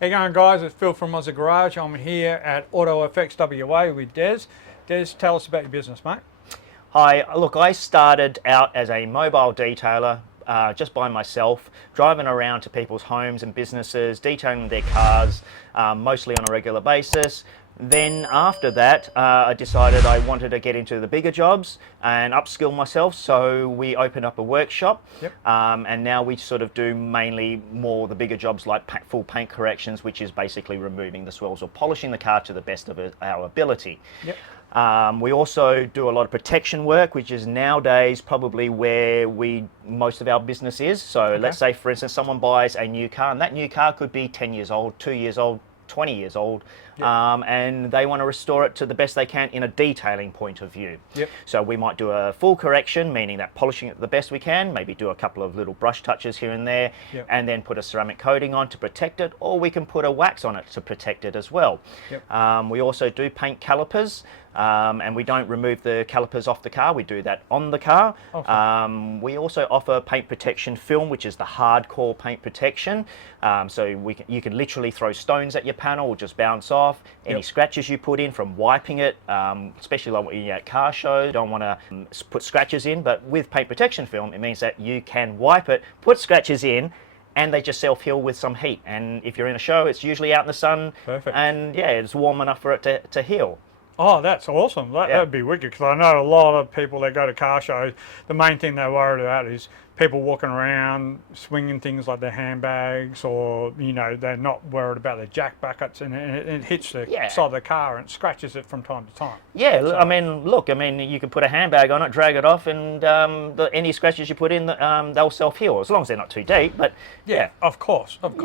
How you going, guys? It's Phil from Aussie Garage. I'm here at AutoFX WA with Des. Des, tell us about your business, mate. Hi, look, I started out as a mobile detailer just by myself, driving around to people's homes and businesses, detailing their cars, mostly on a regular basis. Then after that, I decided I wanted to get into the bigger jobs and upskill myself, so we opened up a workshop. Yep. And now we sort of do mainly more the bigger jobs like full paint corrections, which is basically removing the swirls or polishing the car to the best of our ability. Yep. We also do a lot of protection work, which is nowadays probably where most of our business is. So let's say, for instance, someone buys a new car, and that new car could be 10 years old, 2 years old, 20 years old, and they want to restore it to the best they can in a detailing point of view. Yep. So we might do a full correction, meaning that polishing it the best we can, maybe do a couple of little brush touches here and there, and then put a ceramic coating on to protect it, or we can put a wax on it to protect it as well. Yep. We also do paint calipers. And we don't remove the calipers off the car, we do that on the car. We also offer paint protection film, which is the hardcore paint protection. So you can literally throw stones at your panel or just bounce off. Any scratches you put in from wiping it, especially like when you're at car shows, you don't want to put scratches in, but with paint protection film, it means that you can wipe it, put scratches in, and they just self-heal with some heat. And if you're in a show, it's usually out in the sun. Perfect. And yeah, it's warm enough for it to heal. Oh, that's awesome. That would be wicked, because I know a lot of people that go to car shows, the main thing they're worried about is people walking around swinging things like their handbags, or, you know, they're not worried about their jack buckets, and it hits the side of the car and scratches it from time to time. Yeah, so, I mean, you can put a handbag on it, drag it off, and any scratches you put in, they'll self-heal, as long as they're not too deep, but yeah. Of course. But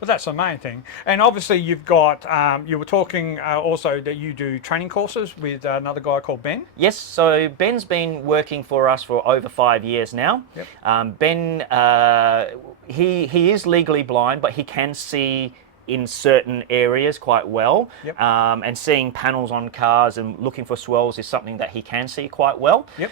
that's the main thing. And obviously you've got, you were talking also that you do training courses with another guy called Ben? Yes, so Ben's been working for us for over 5 years now. Yep. Ben, he is legally blind, but he can see in certain areas quite well. Yep. And seeing panels on cars and looking for swirls is something that he can see quite well. Yep.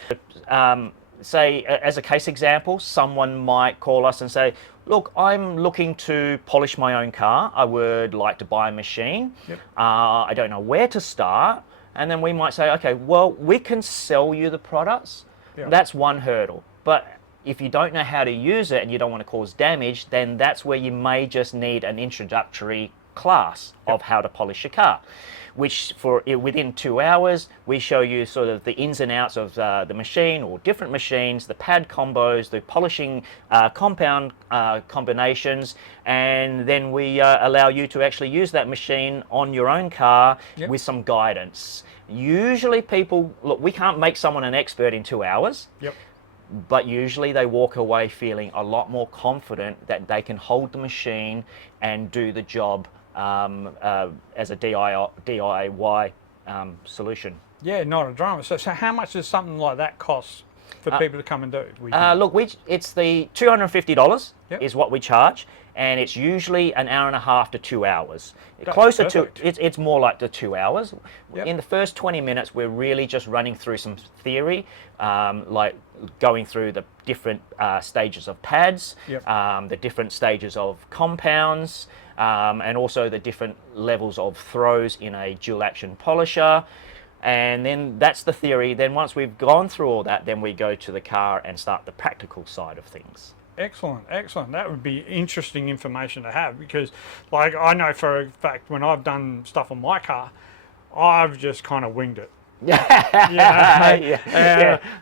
Say, as a case example, someone might call us and say, look, I'm looking to polish my own car. I would like to buy a machine. Yep. I don't know where to start. And then we might say, okay, well, we can sell you the products. Yep. That's one hurdle. But if you don't know how to use it and you don't want to cause damage, then that's where you may just need an introductory class of how to polish your car, which within 2 hours, we show you sort of the ins and outs of the machine or different machines, the pad combos, the polishing compound combinations, and then we allow you to actually use that machine on your own car with some guidance. Usually people, look, we can't make someone an expert in 2 hours. Yep. But usually they walk away feeling a lot more confident that they can hold the machine and do the job as a DIY solution. Yeah, not a drama. So how much does something like that cost for people to come and do? Look, it's the $250 is what we charge, and it's usually an hour and a half to 2 hours. Closer to, it's more like the 2 hours. Yep. In the first 20 minutes, we're really just running through some theory, like going through the different stages of pads, the different stages of compounds, and also the different levels of throws in a dual action polisher. And then that's the theory. Then once we've gone through all that, then we go to the car and start the practical side of things. Excellent, excellent. That would be interesting information to have, because like I know for a fact when I've done stuff on my car, I've just kind of winged it.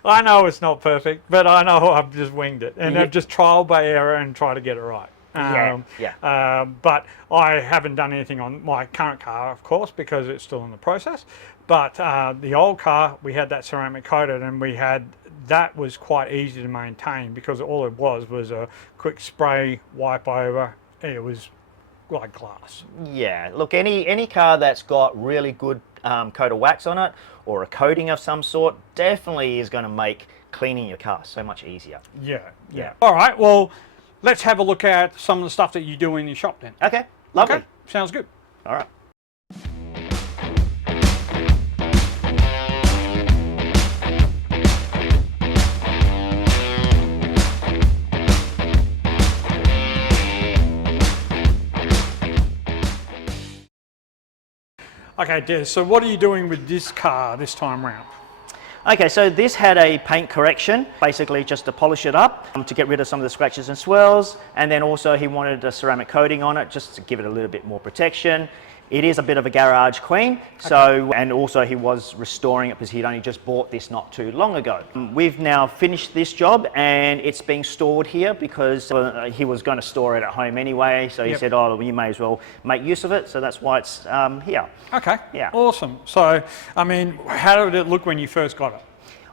I know it's not perfect, but I know I've just winged it, and I've just trial by error and try to get it right. But I haven't done anything on my current car, of course, because it's still in the process. But the old car, we had that ceramic coated, and that was quite easy to maintain, because all it was a quick spray, wipe over. It was like glass. Yeah, look, any car that's got really good coat of wax on it, or a coating of some sort, definitely is going to make cleaning your car so much easier. Yeah. All right, well, let's have a look at some of the stuff that you do in your shop then. Okay, lovely. Okay, sounds good. All right. Okay, Des, so what are you doing with this car this time round? Okay, so this had a paint correction, basically just to polish it up, to get rid of some of the scratches and swirls, and then also he wanted a ceramic coating on it just to give it a little bit more protection. It is a bit of a garage queen, so, and also he was restoring it because he'd only just bought this not too long ago. We've now finished this job and it's being stored here because he was going to store it at home anyway, so he said, oh, you may as well make use of it, so that's why it's here. Okay, yeah. Awesome. So, I mean, how did it look when you first got it?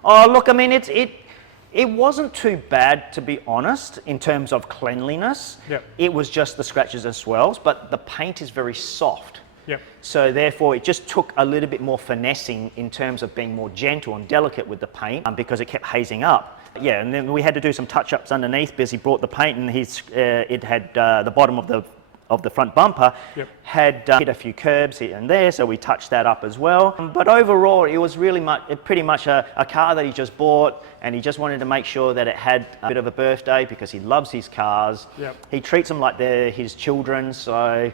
Oh, look, I mean, it wasn't too bad, to be honest, in terms of cleanliness. Yep. It was just the scratches and swirls, but the paint is very soft. Yep. So therefore, it just took a little bit more finessing in terms of being more gentle and delicate with the paint because it kept hazing up. Yeah, and then we had to do some touch-ups underneath because he brought the paint and it had the bottom of the front bumper had hit a few curbs here and there, so we touched that up as well. But overall, it was really pretty much a car that he just bought, and he just wanted to make sure that it had a bit of a birthday because he loves his cars. Yep. He treats them like they're his children, so...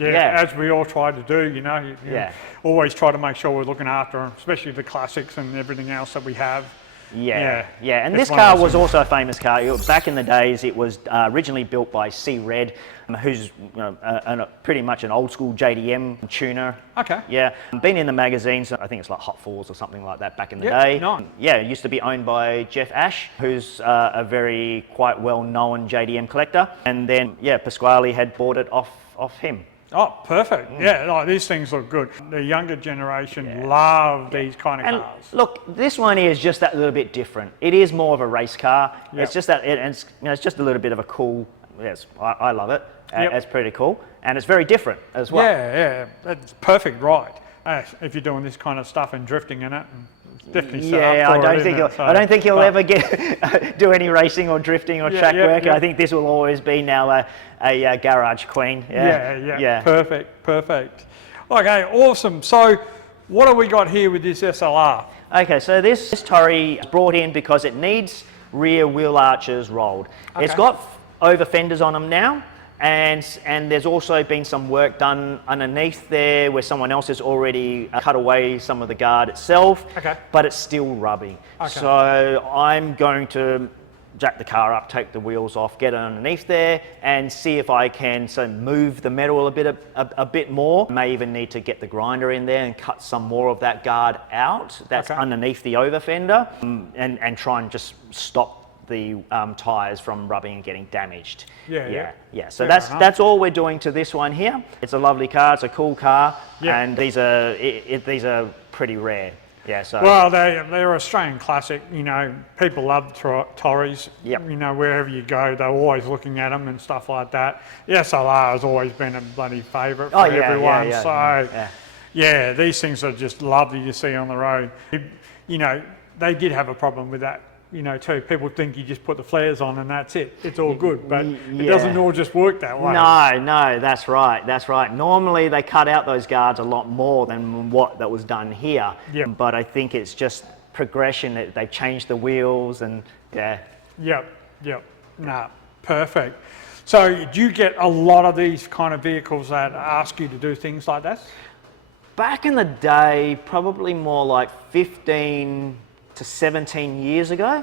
Yeah, as we all try to do, you know, you always try to make sure we're looking after them, especially the classics and everything else that we have. Yeah. And this car was also a famous car. Back in the days, it was originally built by C. Red, who's pretty much an old school JDM tuner. Okay. Yeah, been in the magazines. I think it's like Hot Fours or something like that back in the day. Nice. Yeah, it used to be owned by Jeff Ash, who's a very quite well-known JDM collector. And then, Pasquale had bought it off him. Oh, perfect. Yeah, these things look good. The younger generation love these kind of cars. Look, this one is just that little bit different. It is more of a race car. Yep. It's just that, it's just a little bit of a cool, I love it. It's pretty cool. And it's very different as well. Yeah, that's perfect ride. If you're doing this kind of stuff and drifting in it. Definitely I don't think he'll ever do any racing or drifting or track work. I think this will always be now a garage queen. Yeah. Perfect. Okay, awesome. So what have we got here with this SLR? Okay, so this Torrie is brought in because it needs rear wheel arches rolled. Okay. It's got over fenders on them now. And there's also been some work done underneath there where someone else has already cut away some of the guard itself, but it's still rubby. Okay. So I'm going to jack the car up, take the wheels off, get it underneath there, and see if I can move the metal a bit more. May even need to get the grinder in there and cut some more of that guard out that's underneath the over fender, and try and just stop the tyres from rubbing and getting damaged. Yeah. So that's all we're doing to this one here. It's a lovely car. It's a cool car, and these are pretty rare. Yeah. So well, they're Australian classic. You know, people love Torries. You know, wherever you go, they're always looking at them and stuff like that. The SLR has always been a bloody favourite for everyone. So these things are just lovely to see on the road. You know, they did have a problem with that. You know, too. People think you just put the flares on and that's it. It's all good, but it doesn't all just work that way. No, that's right. Normally they cut out those guards a lot more than what that was done here. But I think it's just progression. They've changed the wheels and Nah, perfect. So do you get a lot of these kind of vehicles that ask you to do things like that? Back in the day, probably more like 15 to 17 years ago,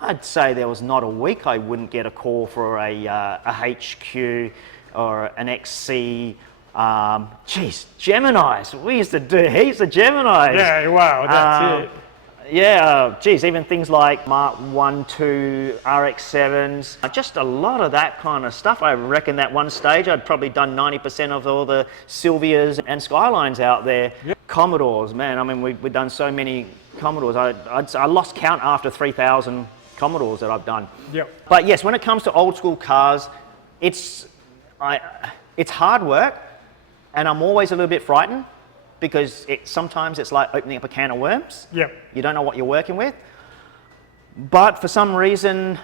I'd say there was not a week I wouldn't get a call for a HQ or an XC. Geminis. We used to do heaps of Geminis. Yeah, wow, that's it. Yeah, even things like Mark 1, 2, RX-7s, just a lot of that kind of stuff. I reckon at one stage I'd probably done 90% of all the Silvias and Skylines out there. Commodores, man, I mean, we've done so many Commodores. I lost count after 3,000 Commodores that I've done. But yes, when it comes to old school cars, it's hard work, and I'm always a little bit frightened because sometimes it's like opening up a can of worms. You don't know what you're working with. But for some reason,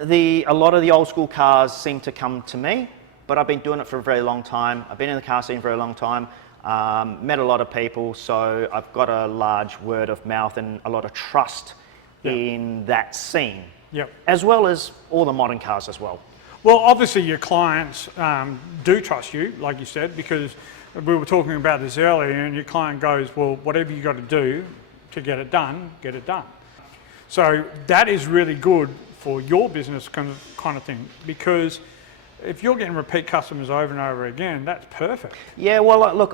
a lot of the old school cars seem to come to me, but I've been doing it for a very long time. I've been in the car scene for a long time. Met a lot of people, so I've got a large word of mouth and a lot of trust in that scene, as well as all the modern cars as well. Well, obviously your clients do trust you, like you said, because we were talking about this earlier, and your client goes, well, whatever you got to do to get it done, get it done. So that is really good for your business kind of thing, because if you're getting repeat customers over and over again, that's perfect. Yeah, well, look,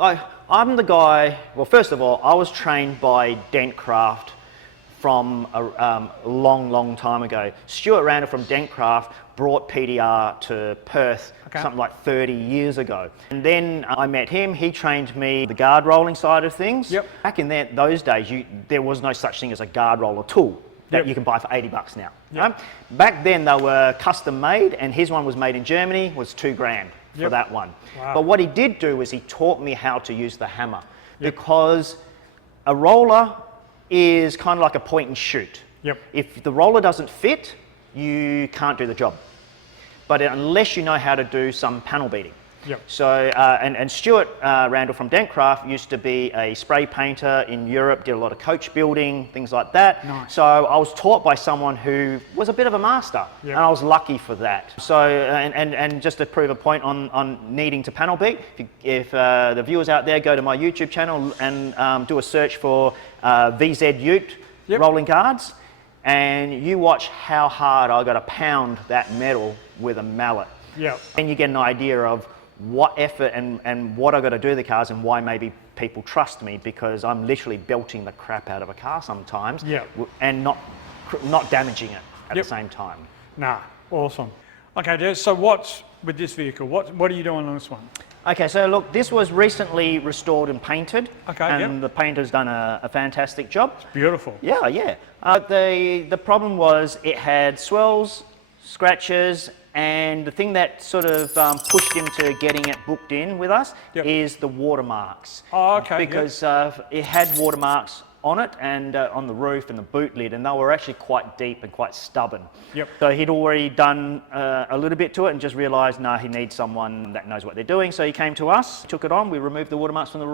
I'm the guy, well, first of all, I was trained by Dentcraft from a long time ago. Stuart Randall from Dentcraft brought PDR to Perth something like 30 years ago. And then I met him, he trained me the guard rolling side of things. Yep. Back in those days, there was no such thing as a guard roller tool that you can buy for 80 bucks now. Yep. Right? Back then they were custom made, and his one was made in Germany, was $2,000 for that one. Wow. But what he did do was he taught me how to use the hammer, because a roller is kind of like a point and shoot. Yep. If the roller doesn't fit, you can't do the job. But unless you know how to do some panel beating. Yep. So, and Stuart Randall from Dentcraft used to be a spray painter in Europe, did a lot of coach building, things like that. Nice. So I was taught by someone who was a bit of a master, and I was lucky for that. So, and just to prove a point on needing to panel beat, if the viewers out there go to my YouTube channel and do a search for VZ Ute rolling guards, and you watch how hard I got to pound that metal with a mallet. Yeah. And you get an idea of what effort and what I got to do to the cars, and why maybe people trust me, because I'm literally belting the crap out of a car sometimes, and not damaging it at the same time. Nah, awesome. Okay, Des, so what's with this vehicle? What are you doing on this one? Okay, so look, this was recently restored and painted, and the painter's done a fantastic job. It's beautiful. Yeah, yeah. The problem was it had swirls, scratches, and the thing that sort of pushed him to getting it booked in with us is the watermarks. Oh, okay. Because it had watermarks on it and on the roof and the boot lid, and they were actually quite deep and quite stubborn. Yep. So he'd already done a little bit to it and just realised, no, he needs someone that knows what they're doing. So he came to us, took it on, we removed the watermarks from the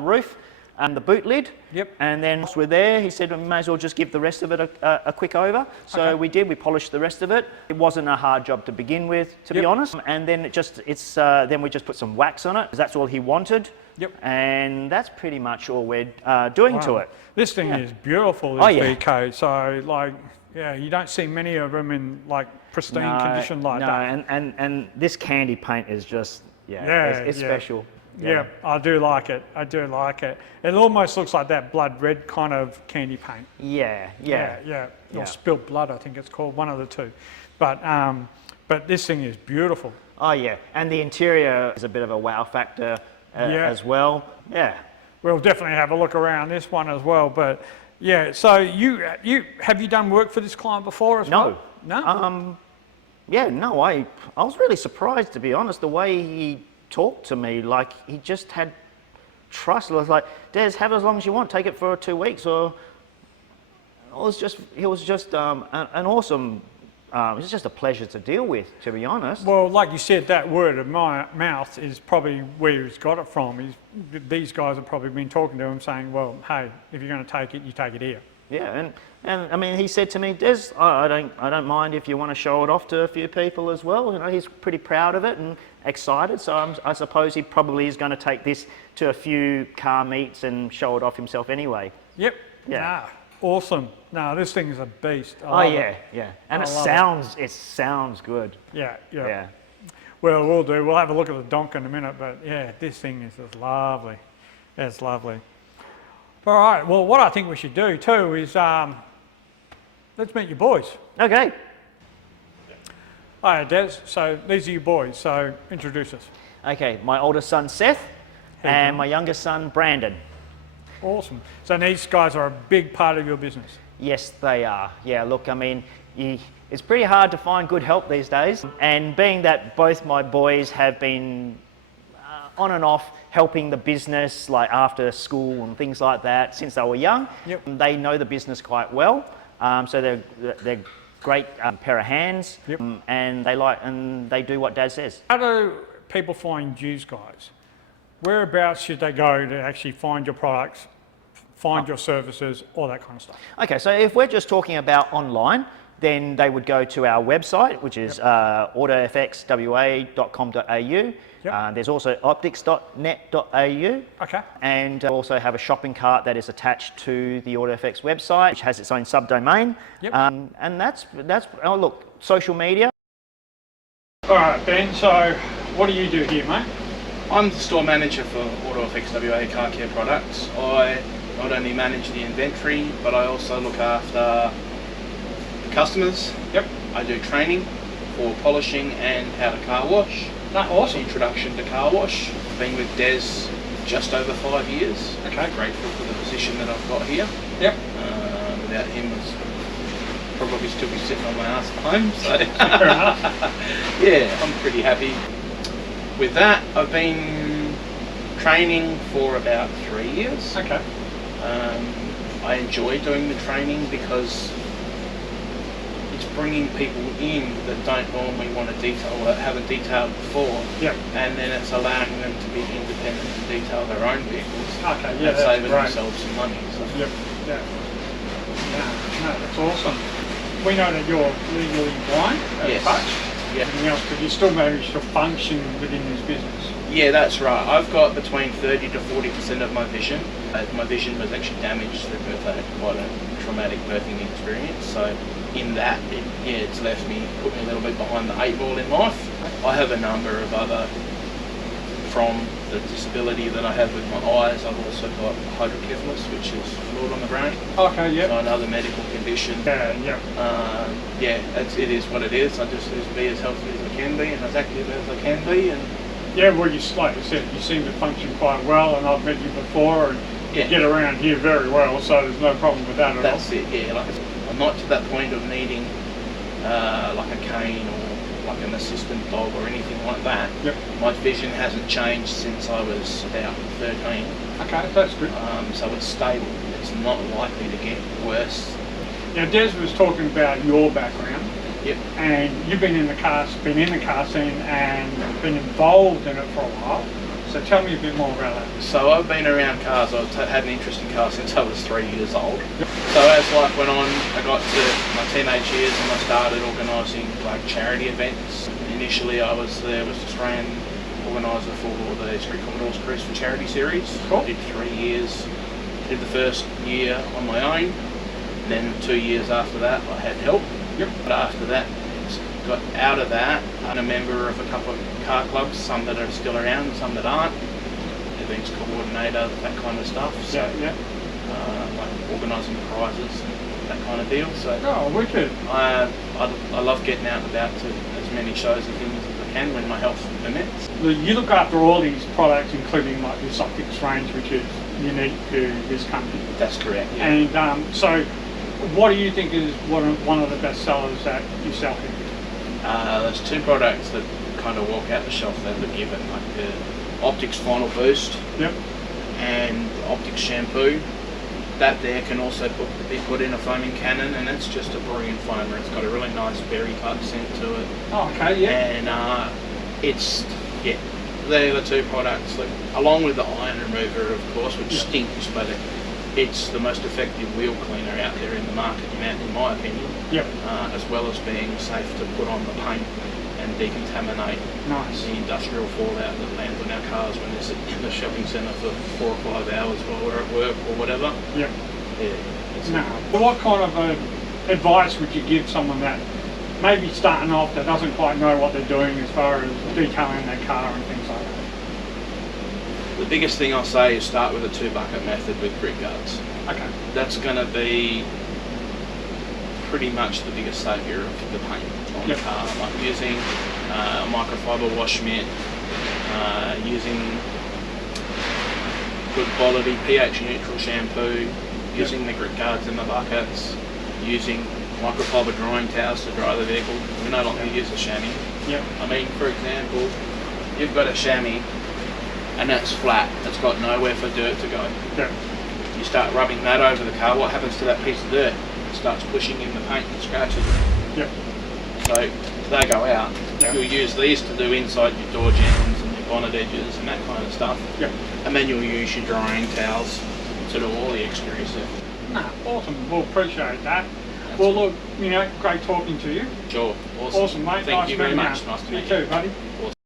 roof and the boot lid. Yep. And then once we're there, he said we may as well just give the rest of it a quick over. So we did. We polished the rest of it. It wasn't a hard job to begin with, to be honest. And then then we just put some wax on it, because that's all he wanted. Yep. And that's pretty much all we're doing to it. This thing is beautiful, this VK. So like, you don't see many of them in like pristine condition like that. And this candy paint is just it's special. Yeah, I do like it. I do like it. It almost looks like that blood red kind of candy paint. Yeah. Or spilled blood, I think it's called, one of the two. But this thing is beautiful. Oh yeah, and the interior is a bit of a wow factor as well. Yeah. We'll definitely have a look around this one as well. But yeah, so you have you done work for this client before as well? No. No. I was really surprised, to be honest, the way he talked to me. Like, he just had trust. It was like, Des, have it as long as you want, take it for 2 weeks. Or he was just an awesome, it was just a pleasure to deal with, to be honest. Well, like you said, that word of mouth is probably where he's got it from. These guys have probably been talking to him saying, well, hey, if you're going to take it, you take it here. Yeah, and I mean, he said to me, Des, I don't mind if you want to show it off to a few people as well. You know, he's pretty proud of it and excited. So I suppose he probably is going to take this to a few car meets and show it off himself anyway. Yep. Yeah. Awesome. No, this thing is a beast. Yeah. And it sounds good. Yeah. Well, we'll do. We'll have a look at the donk in a minute, but yeah, this thing is just lovely. It's lovely. All right, well, what I think we should do too is let's meet your boys. Okay. Hi, Des. So these are your boys, so introduce us. Okay, my oldest son, Seth, and my youngest son, Brandon. Awesome. So these guys are a big part of your business? Yes, they are. Yeah, look, I mean, it's pretty hard to find good help these days. And being that both my boys have been on and off helping the business, like after school and things like that, since they were young. They know the business quite well, so they're great pair of hands, and they do what Dad says. How do people find you guys? Whereabouts should they go to actually find your products, find your services, all that kind of stuff? Okay, so if we're just talking about online, then they would go to our website, which is AutoFXWA.com.au. There's also Optix.net.au. Okay. And also have a shopping cart that is attached to the AutoFX website, which has its own subdomain. And that's oh look, social media. All right, Ben. So, what do you do here, mate? I'm the store manager for AutoFX WA car care products. I not only manage the inventory, but I also look after customers. I do training for polishing and how to car wash. Awesome. Introduction to car wash. I've been with Des just over 5 years. Okay. Grateful for the position that I've got here. Without him, I'd probably still be sitting on my ass at home. So yeah, I'm pretty happy with that. I've been training for about 3 years. Okay. I enjoy doing the training because it's bringing people in that don't normally want to detail or haven't detailed before. And then it's allowing them to be independent and detail their own vehicles. Okay, and saving themselves some money. So. No, that's awesome. We know that you're legally blind as such. Everything else, but you still manage to function within this business. Yeah, that's right. I've got between 30 to 40% of my vision. My vision was actually damaged through birth. I had quite a traumatic birthing experience. So in that, it's left me, put me a little bit behind the 8 ball in life. I have a number of other, from the disability that I have with my eyes, I've also got hydrocephalus, which is fluid on the brain. Okay, So another medical condition. It is what it is. I just need to be as healthy as I can be and as active as I can be. And well, like you said, you seem to function quite well, and I've met you before, and you get around here very well, so there's no problem with that at all. That's it, like I'm not to that point of needing like a cane or like an assistant dog or anything like that. My vision hasn't changed since I was about 13. Okay, that's good. So it's stable. It's not likely to get worse. Now, Des was talking about your background. And you've been in the car scene and been involved in it for a while. So tell me a bit more about that. So I've been around cars. I've had an interest in cars since I was 3 years old. So as life went on, I got to my teenage years and I started organising like charity events. Initially, I was Australian organiser for the Street Commodore's Cruise for Charity series. I did 3 years. Did the first year on my own. Then 2 years after that, I had help. But after that, got out of that. I'm a member of a couple of car clubs, some that are still around and some that aren't. Events coordinator, that kind of stuff. So, like organising prizes, that kind of deal. So, wicked. I love getting out and about to as many shows and things as I can when my health permits. You look after all these products, including like this Optix range, which is unique to this company. That's correct. And so, what do you think is one of the best sellers that you sell here? There's 2 products that kind of walk out the shelf that are given, like the Optix Final Boost and Optix Shampoo. That there can also be put in a foaming cannon, and it's just a brilliant foamer. It's got a really nice berry type scent to it. And they're the 2 products, that, along with the iron remover, of course, which stinks, but it's the most effective wheel cleaner out there in the market, in my opinion. As well as being safe to put on the paint and decontaminate the industrial fallout that lands on our cars when they're sitting in the shopping centre for 4 or 5 hours while we're at work or whatever. What kind of advice would you give someone that maybe starting off that doesn't quite know what they're doing as far as detailing their car and things like that? The biggest thing I'll say is start with a 2-bucket method with grit guards. That's going to be pretty much the biggest saviour of the paint on the car. Like using microfiber wash mitt, using good quality pH neutral shampoo, using the grit guards in the buckets, using microfiber drying towels to dry the vehicle. We no longer use a chamois. I mean, for example, you've got a chamois and that's flat, it's got nowhere for dirt to go. You start rubbing that over the car, what happens to that piece of dirt? It starts pushing in the paint and scratches it. So they go out. You'll use these to do inside your door jambs and your bonnet edges and that kind of stuff. And then you'll use your drying towels to do all the exterior stuff. Awesome, we'll appreciate that. Well, look, you know, great talking to you. Sure. Awesome. Awesome, mate. Thank you very much. Nice to meet you. You too, buddy. Awesome.